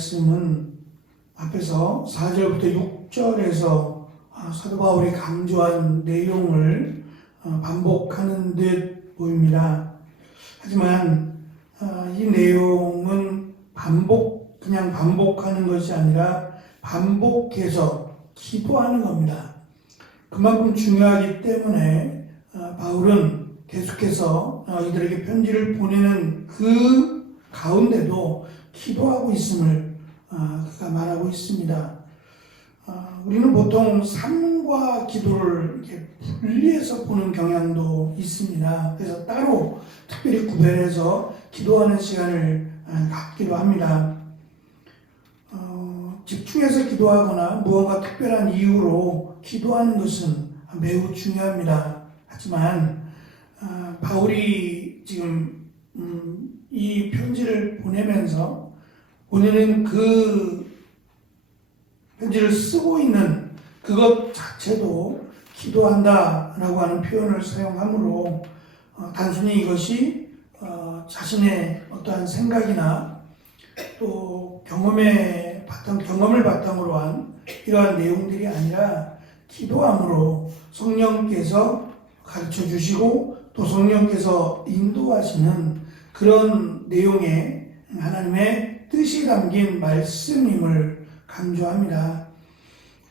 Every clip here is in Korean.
말씀은 앞에서 4절부터 6절에서 사도 바울이 강조한 내용을 반복하는 듯 보입니다. 하지만 이 내용은 그냥 반복하는 것이 아니라 반복해서 기도하는 겁니다. 그만큼 중요하기 때문에 바울은 계속해서 이들에게 편지를 보내는 그 가운데도 기도하고 있음을 그가 말하고 있습니다. 우리는 보통 삶과 기도를 이렇게 분리해서 보는 경향도 있습니다. 그래서 따로 특별히 구별해서 기도하는 시간을 갖기도 합니다. 집중해서 기도하거나 무언가 특별한 이유로 기도하는 것은 매우 중요합니다. 하지만 바울이 지금 이 편지를 보내는 그 편지를 쓰고 있는 그것 자체도 기도한다라고 하는 표현을 사용하므로 단순히 이것이 자신의 어떠한 생각이나 또 경험을 바탕으로 한 이러한 내용들이 아니라 기도함으로 성령께서 가르쳐 주시고 또 성령께서 인도하시는 그런 내용의 하나님의 뜻이 담긴 말씀임을 강조합니다.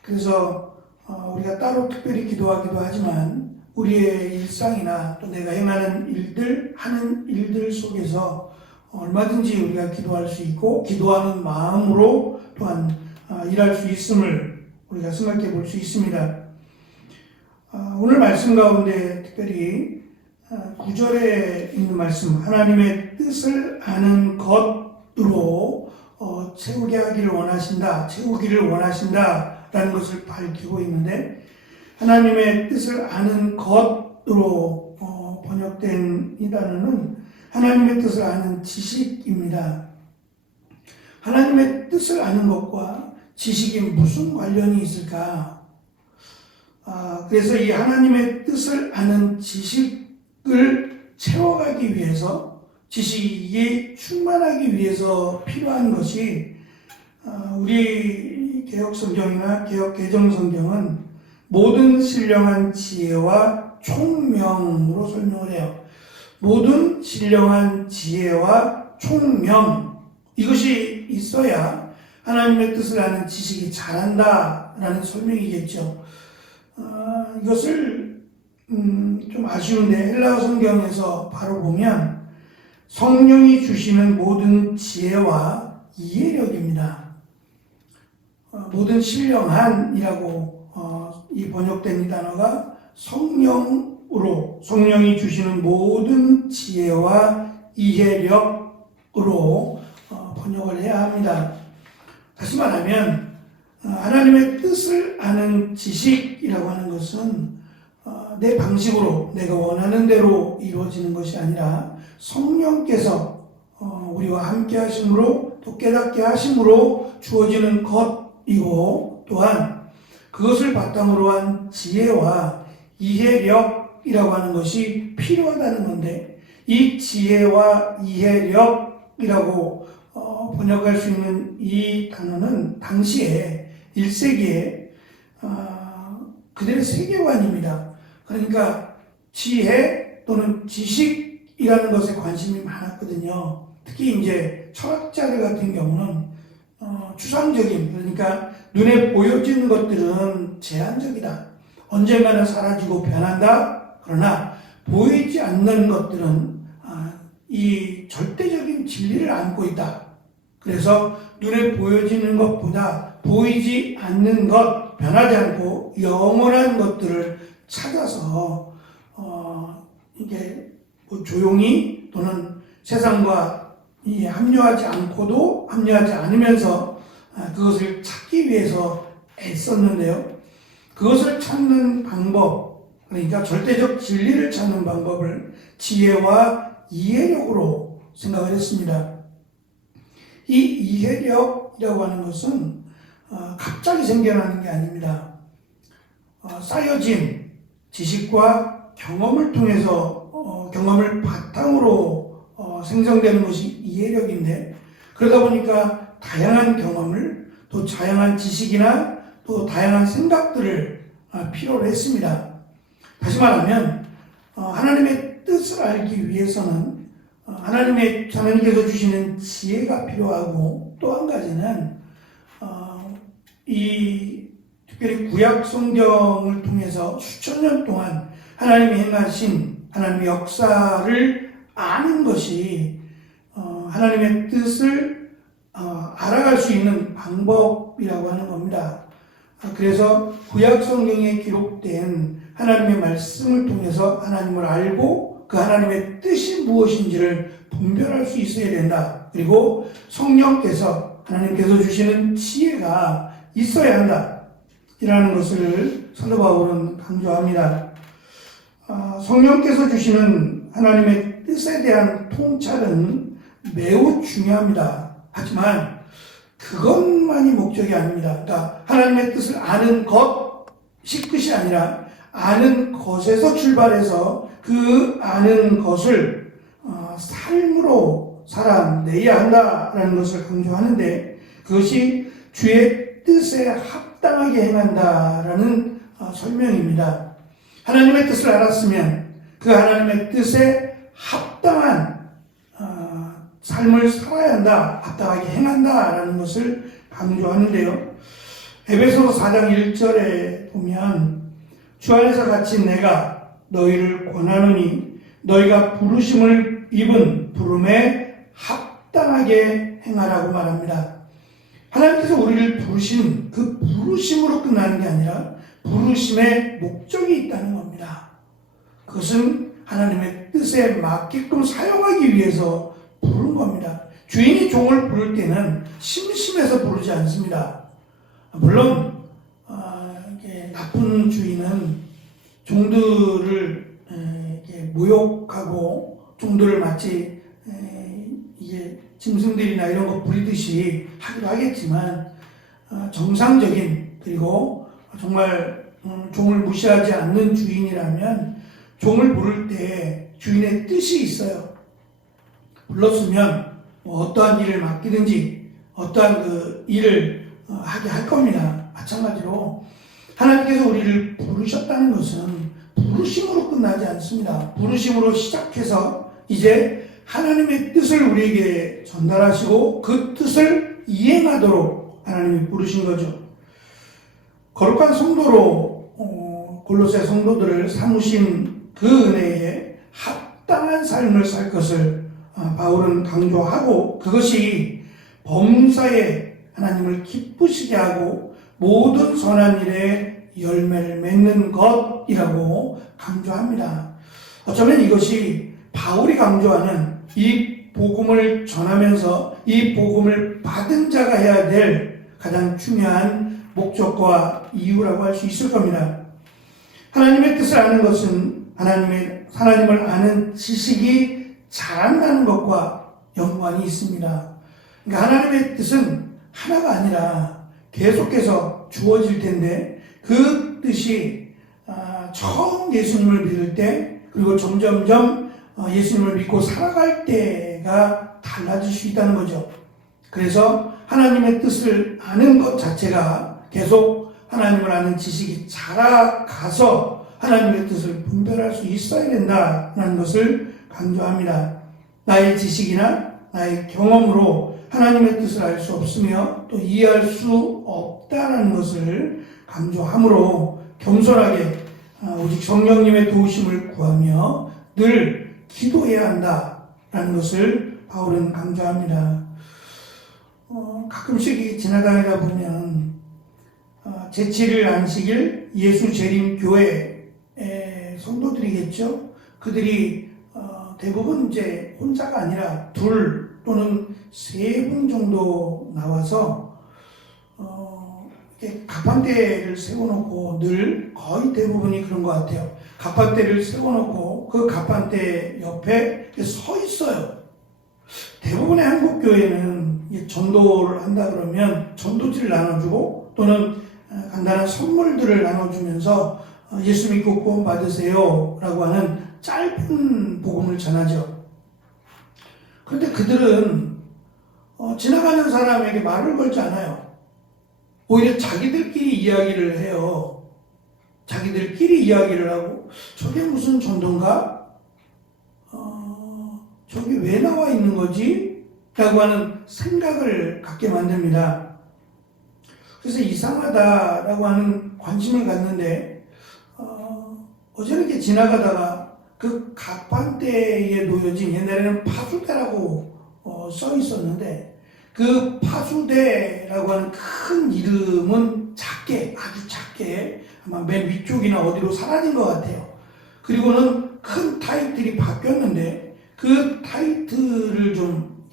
그래서 우리가 따로 특별히 기도하기도 하지만 우리의 일상이나 또 내가 하는 일들 속에서 얼마든지 우리가 기도할 수 있고 기도하는 마음으로 또한 일할 수 있음을 우리가 생각해 볼 수 있습니다. 오늘 말씀 가운데 특별히 9절에 있는 말씀, 하나님의 뜻을 아는 것으로 채우기를 원하신다라는 것을 밝히고 있는데, 하나님의 뜻을 아는 것으로 번역된 이 단어는 하나님의 뜻을 아는 지식입니다. 하나님의 뜻을 아는 것과 지식이 무슨 관련이 있을까? 그래서 이 하나님의 뜻을 아는 지식을 채워가기 위해서, 지식이 충만하기 위해서 필요한 것이 우리 개혁성경이나 개정성경은 모든 신령한 지혜와 총명으로 설명을 해요. 모든 신령한 지혜와 총명, 이것이 있어야 하나님의 뜻을 아는 지식이 잘한다라는 설명이겠죠. 이것을 좀 아쉬운데 헬라어 성경에서 바로 보면 성령이 주시는 모든 지혜와 이해력입니다. 모든 신령한이라고 이 번역된 이 단어가 성령이 주시는 모든 지혜와 이해력으로 번역을 해야 합니다. 다시 말하면 하나님의 뜻을 아는 지식이라고 하는 것은 내 방식으로 내가 원하는 대로 이루어지는 것이 아니라 성령께서 우리와 함께 하심으로 또 깨닫게 하심으로 주어지는 것이고, 또한 그것을 바탕으로 한 지혜와 이해력이라고 하는 것이 필요하다는 건데, 이 지혜와 이해력이라고 번역할 수 있는 이 단어는 당시에 1세기에 그들의 세계관입니다. 그러니까 지혜 또는 지식이라는 것에 관심이 많았거든요. 특히 이제 철학자들 같은 경우는 추상적인, 그러니까 눈에 보여지는 것들은 제한적이다. 언젠가는 사라지고 변한다. 그러나 보이지 않는 것들은 이 절대적인 진리를 안고 있다. 그래서 눈에 보여지는 것보다 보이지 않는 것, 변하지 않고 영원한 것들을 찾아서 이게 조용히 또는 세상과 합류하지 않으면서 그것을 찾기 위해서 애썼는데요. 그것을 찾는 방법, 그러니까 절대적 진리를 찾는 방법을 지혜와 이해력으로 생각을 했습니다. 이 이해력이라고 하는 것은 갑자기 생겨나는 게 아닙니다. 쌓여진 지식과 경험을 통해서 경험을 바탕으로 생성되는 것이 이해력인데, 그러다 보니까 다양한 경험을, 또 다양한 지식이나 또 다양한 생각들을 필요로 했습니다. 다시 말하면 하나님의 뜻을 알기 위해서는 하나님께서 주시는 지혜가 필요하고, 또 한 가지는 특별히 구약 성경을 통해서 수천 년 동안 하나님이 행하신 하나님의 역사를 아는 것이 하나님의 뜻을 알아갈 수 있는 방법이라고 하는 겁니다. 그래서 구약 성경에 기록된 하나님의 말씀을 통해서 하나님을 알고 그 하나님의 뜻이 무엇인지를 분별할 수 있어야 된다. 그리고 성령께서, 하나님께서 주시는 지혜가 있어야 한다. 이라는 것을 사도 바울은 강조합니다. 성령께서 주시는 하나님의 뜻에 대한 통찰은 매우 중요합니다. 하지만 그것만이 목적이 아닙니다. 그러니까 하나님의 뜻을 아는 것이 끝이 아니라 아는 것에서 출발해서 그 아는 것을 삶으로 살아내야 한다라는 것을 강조하는데, 그것이 주의 뜻에 합당하게 행한다라는 설명입니다. 하나님의 뜻을 알았으면 그 하나님의 뜻에 합당한 삶을 살아야 한다, 합당하게 행한다라는 것을 강조하는데요. 에베소서 4장 1절에 보면 주 안에서 갇힌 내가 너희를 권하노니 너희가 부르심을 입은 부름에 합당하게 행하라고 말합니다. 하나님께서 우리를 부르신 그 부르심으로 끝나는 게 아니라 부르심의 목적이 있다는 겁니다. 그것은 하나님의 뜻에 맞게끔 사용하기 위해서 부른 겁니다. 주인이 종을 부를 때는 심심해서 부르지 않습니다. 물론 나쁜 주인은 종들을 모욕하고 종들을 마치 짐승들이나 이런 거 부리듯이 하기도 하겠지만, 정상적인, 그리고 정말 종을 무시하지 않는 주인이라면 종을 부를 때 주인의 뜻이 있어요. 불렀으면 어떠한 일을 맡기든지 어떠한 그 일을 하게 할 겁니다. 마찬가지로 하나님께서 우리를 부르셨다는 것은 부르심으로 끝나지 않습니다. 부르심으로 시작해서 이제 하나님의 뜻을 우리에게 전달하시고 그 뜻을 이행하도록 하나님이 부르신 거죠. 거룩한 성도로 골로새 성도들을 삼으신 그 은혜에 합당한 삶을 살 것을 바울은 강조하고, 그것이 범사에 하나님을 기쁘시게 하고 모든 선한 일에 열매를 맺는 것이라고 강조합니다. 어쩌면 이것이 바울이 강조하는 이 복음을 전하면서 이 복음을 받은 자가 해야 될 가장 중요한 목적과 이유라고 할 수 있을 겁니다. 하나님의 뜻을 아는 것은 하나님을 아는 지식이 자란다는 것과 연관이 있습니다. 그러니까 하나님의 뜻은 하나가 아니라 계속해서 주어질 텐데, 그 뜻이 처음 예수님을 믿을 때, 그리고 점점점 예수님을 믿고 살아갈 때가 달라질 수 있다는 거죠. 그래서 하나님의 뜻을 아는 것 자체가 계속 하나님을 아는 지식이 자라가서 하나님의 뜻을 분별할 수 있어야 된다는 것을 강조합니다. 나의 지식이나 나의 경험으로 하나님의 뜻을 알 수 없으며 또 이해할 수 없다는 것을 강조하므로 겸손하게 오직 성령님의 도우심을 구하며 늘 기도해야 한다라는 것을 바울은 강조합니다. 가끔씩 지나다니다 보면 제7일 안식일 예수 재림 교회 성도들이겠죠. 그들이 대부분 이제 혼자가 아니라 둘 또는 세 분 정도 나와서 이렇게 가판대를 세워놓고, 늘 거의 대부분이 그런 것 같아요. 가판대를 세워놓고 그 가판대 옆에 서 있어요. 대부분의 한국 교회는 전도를 한다 그러면 전도지를 나눠주고 또는 간단한 선물들을 나눠주면서 예수 믿고 구원 받으세요 라고 하는 짧은 복음을 전하죠. 그런데 그들은 지나가는 사람에게 말을 걸지 않아요. 오히려 자기들끼리 이야기를 해요. 자기들끼리 이야기를 하고 저게 무슨 전도인가? 저게 왜 나와 있는 거지? 라고 하는 생각을 갖게 만듭니다. 그래서 이상하다라고 하는 관심을 갖는데 어저께 지나가다가 그 가판대에 놓여진 옛날에는 파수대라고 써 있었는데 그 파수대라고 하는 큰 이름은 작게 아주 작게 아마 맨 위쪽이나 어디로 사라진 것 같아요. 그리고는 큰 타이틀이 바뀌었는데 그 타이틀을 좀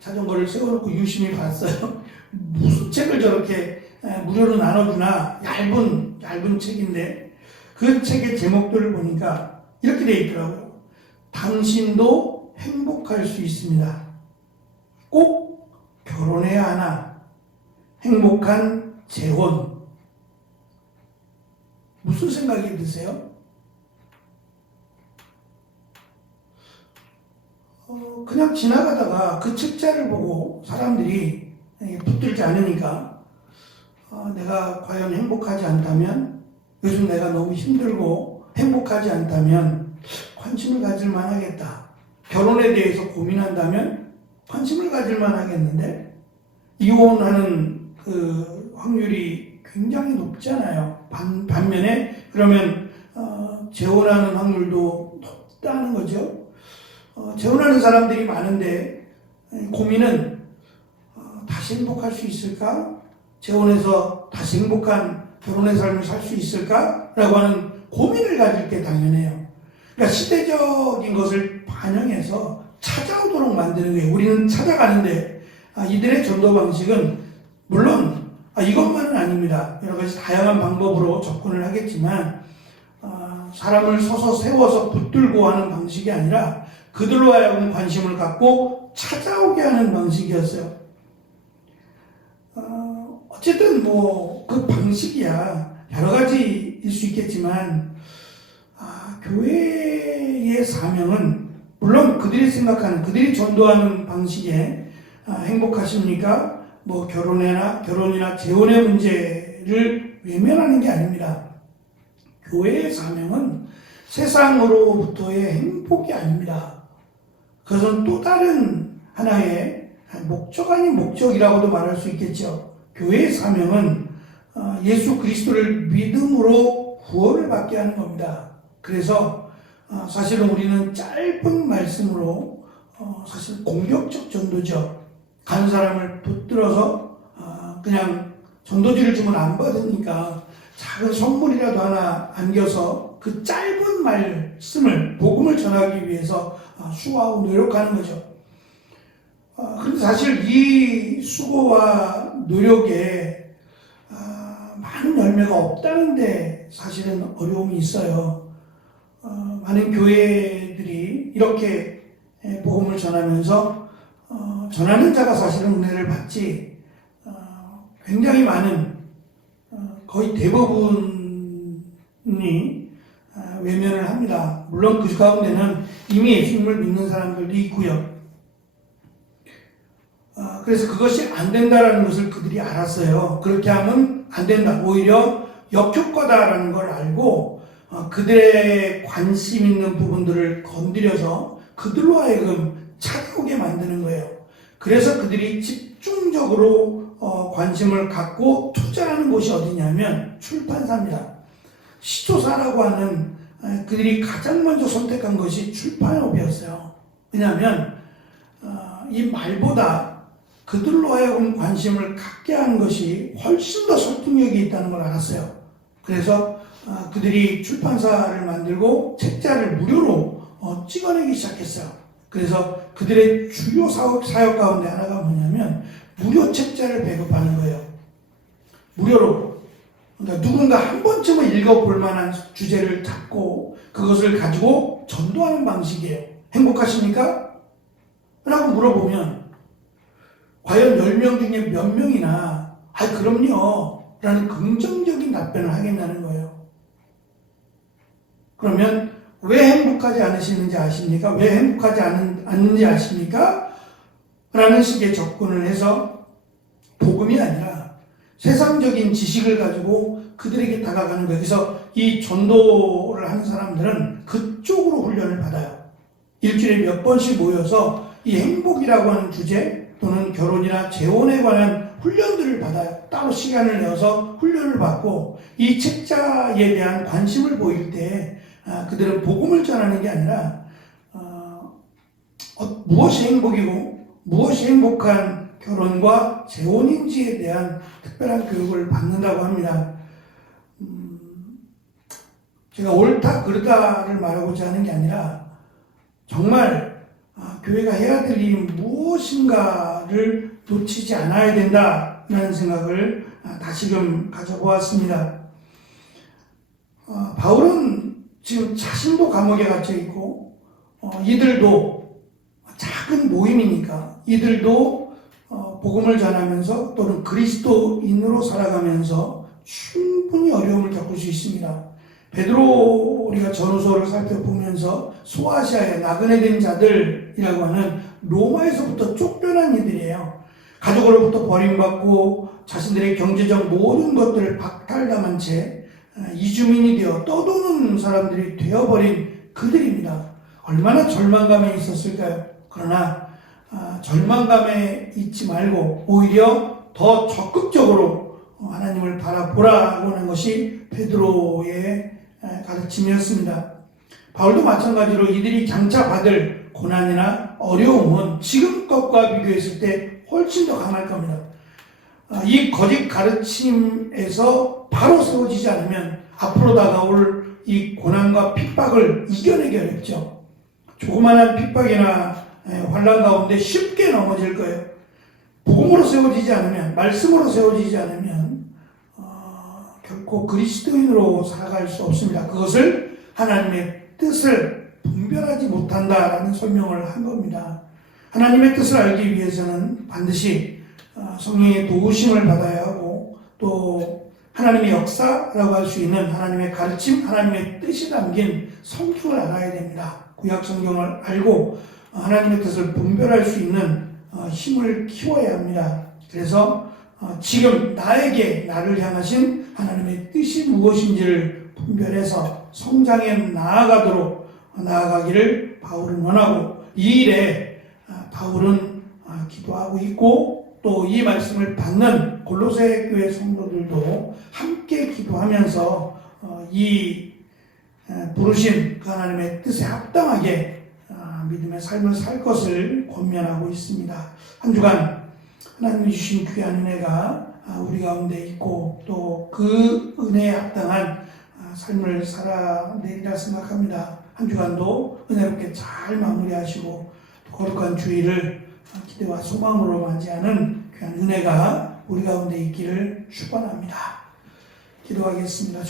자전거를 세워놓고 유심히 봤어요. 무슨 책을 저렇게 무료로 나눠주나 얇은 책인데 그 책의 제목들을 보니까 이렇게 돼 있더라고요. 당신도 행복할 수 있습니다. 꼭 결혼해야 하나? 행복한 재혼. 무슨 생각이 드세요? 그냥 지나가다가 그 책자를 보고 사람들이 붙들지 않으니까 내가 과연 행복하지 않다면, 요즘 내가 너무 힘들고 행복하지 않다면 관심을 가질 만하겠다. 결혼에 대해서 고민한다면 관심을 가질 만하겠는데 이혼하는 그 확률이 굉장히 높잖아요. 반면에 그러면 재혼하는 확률도 높다는 거죠. 재혼하는 사람들이 많은데 고민은 다시 행복할 수 있을까? 재혼해서 다시 행복한 결혼의 삶을 살 수 있을까? 라고 하는 고민을 가질 게 당연해요. 그러니까 시대적인 것을 반영해서 찾아오도록 만드는 거예요. 우리는 찾아가는데 이들의 전도 방식은 물론 이것만은 아닙니다. 여러 가지 다양한 방법으로 접근을 하겠지만 사람을 서서 세워서 붙들고 하는 방식이 아니라 그들로 하여금 관심을 갖고 찾아오게 하는 방식이었어요. 어쨌든 그 방식이야 여러 가지일 수 있겠지만 교회의 사명은 물론 그들이 생각하는, 그들이 전도하는 방식에 행복하십니까? 결혼이나 재혼의 문제를 외면하는 게 아닙니다. 교회의 사명은 세상으로부터의 행복이 아닙니다. 그것은 또 다른 하나의 목적 아닌 목적이라고도 말할 수 있겠죠. 교회의 사명은 예수 그리스도를 믿음으로 구원을 받게 하는 겁니다. 그래서 사실은 우리는 짧은 말씀으로 사실 공격적 전도죠. 가는 사람을 붙들어서 그냥 전도지를 주면 안 받으니까 작은 선물이라도 하나 안겨서 그 짧은 말씀을 복음을 전하기 위해서 수고하고 노력하는 거죠. 그런데 사실 이 수고와 노력에 많은 열매가 없다는데 사실은 어려움이 있어요. 많은 교회들이 이렇게 복음을 전하면서 전하는 자가 사실은 은혜를 받지 굉장히 많은 거의 대부분이 외면을 합니다. 물론 그 가운데는 이미 예수님을 믿는 사람들도 있고요. 그래서 그것이 안 된다라는 것을 그들이 알았어요. 그렇게 하면 안 된다. 오히려 역효과다라는 걸 알고 그들의 관심 있는 부분들을 건드려서 그들로 하여금 찾아오게 만드는 거예요. 그래서 그들이 집중적으로 관심을 갖고 투자하는 곳이 어디냐면 출판사입니다. 시조사라고 하는 그들이 가장 먼저 선택한 것이 출판업이었어요. 왜냐하면 이 말보다 그들로 하여금 관심을 갖게 하는 것이 훨씬 더 설득력이 있다는 걸 알았어요. 그래서 그들이 출판사를 만들고 책자를 무료로 찍어내기 시작했어요. 그래서 그들의 주요 사업 가운데 하나가 뭐냐면 무료 책자를 배급하는 거예요. 무료로. 그러니까 누군가 한 번쯤은 읽어볼 만한 주제를 잡고 그것을 가지고 전도하는 방식이에요. 행복하십니까? 라고 물어보면 과연 10명 중에 몇 명이나 그럼요 라는 긍정적인 답변을 하겠다는 거예요. 그러면 왜 행복하지 않으시는지 아십니까? 왜 행복하지 않는지 아십니까? 라는 식의 접근을 해서 복음이 아니라 세상적인 지식을 가지고 그들에게 다가가는 거예요. 그래서 이 전도를 하는 사람들은 그쪽으로 훈련을 받아요. 일주일에 몇 번씩 모여서 이 행복이라고 하는 주제 또는 결혼이나 재혼에 관한 훈련들을 받아요. 따로 시간을 내어서 훈련을 받고 이 책자에 대한 관심을 보일 때 그들은 복음을 전하는 게 아니라 무엇이 행복이고 무엇이 행복한 결혼과 재혼인지에 대한 특별한 교육을 받는다고 합니다. 제가 옳다 그르다를 말하고자 하는 게 아니라 정말 교회가 해야 될 일이 무엇인가를 놓치지 않아야 된다는 생각을 다시금 가져보았습니다. 바울은 지금 자신도 감옥에 갇혀 있고 이들도 작은 모임이니까 이들도 복음을 전하면서 또는 그리스도인으로 살아가면서 충분히 어려움을 겪을 수 있습니다. 베드로 우리가 전후서를 살펴보면서 소아시아에 나그네 된 자들이라고 하는 로마에서부터 쫓겨난 이들이에요. 가족으로부터 버림받고 자신들의 경제적 모든 것들을 박탈당한 채 이주민이 되어 떠도는 사람들이 되어버린 그들입니다. 얼마나 절망감에 있었을까요? 그러나 절망감에 있지 말고 오히려 더 적극적으로 하나님을 바라보라고 하는 것이 베드로의 가르침이었습니다. 바울도 마찬가지로 이들이 장차 받을 고난이나 어려움은 지금 것과 비교했을 때 훨씬 더 강할 겁니다. 이 거짓 가르침에서 바로 세워지지 않으면 앞으로 다가올 이 고난과 핍박을 이겨내기 어렵죠. 조그마한 핍박이나 환난 가운데 쉽게 넘어질 거예요. 복음으로 세워지지 않으면, 말씀으로 세워지지 않으면 결코 그리스도인으로 살아갈 수 없습니다. 그것을 하나님의 뜻을 분별하지 못한다라는 설명을 한 겁니다. 하나님의 뜻을 알기 위해서는 반드시 성령의 도우심을 받아야 하고 또 하나님의 역사라고 할 수 있는 하나님의 가르침, 하나님의 뜻이 담긴 성경을 알아야 됩니다. 구약 성경을 알고 하나님의 뜻을 분별할 수 있는 힘을 키워야 합니다. 그래서 지금 나를 향하신 하나님의 뜻이 무엇인지를 분별해서 성장에 나아가기를 바울은 원하고 이 일에 바울은 기도하고 있고 또 이 말씀을 받는 골로새 교회 성도들도 함께 기도하면서 이 부르신 그 하나님의 뜻에 합당하게 믿음의 삶을 살 것을 권면하고 있습니다. 한 주간 하나님이 주신 귀한 은혜가 우리 가운데 있고 또 그 은혜에 합당한 삶을 살아내리라 생각합니다. 한 주간도 은혜롭게 잘 마무리하시고 거룩한 주일을 기대와 소망으로 맞이하는 귀한 은혜가 우리 가운데 있기를 축원합니다. 기도하겠습니다.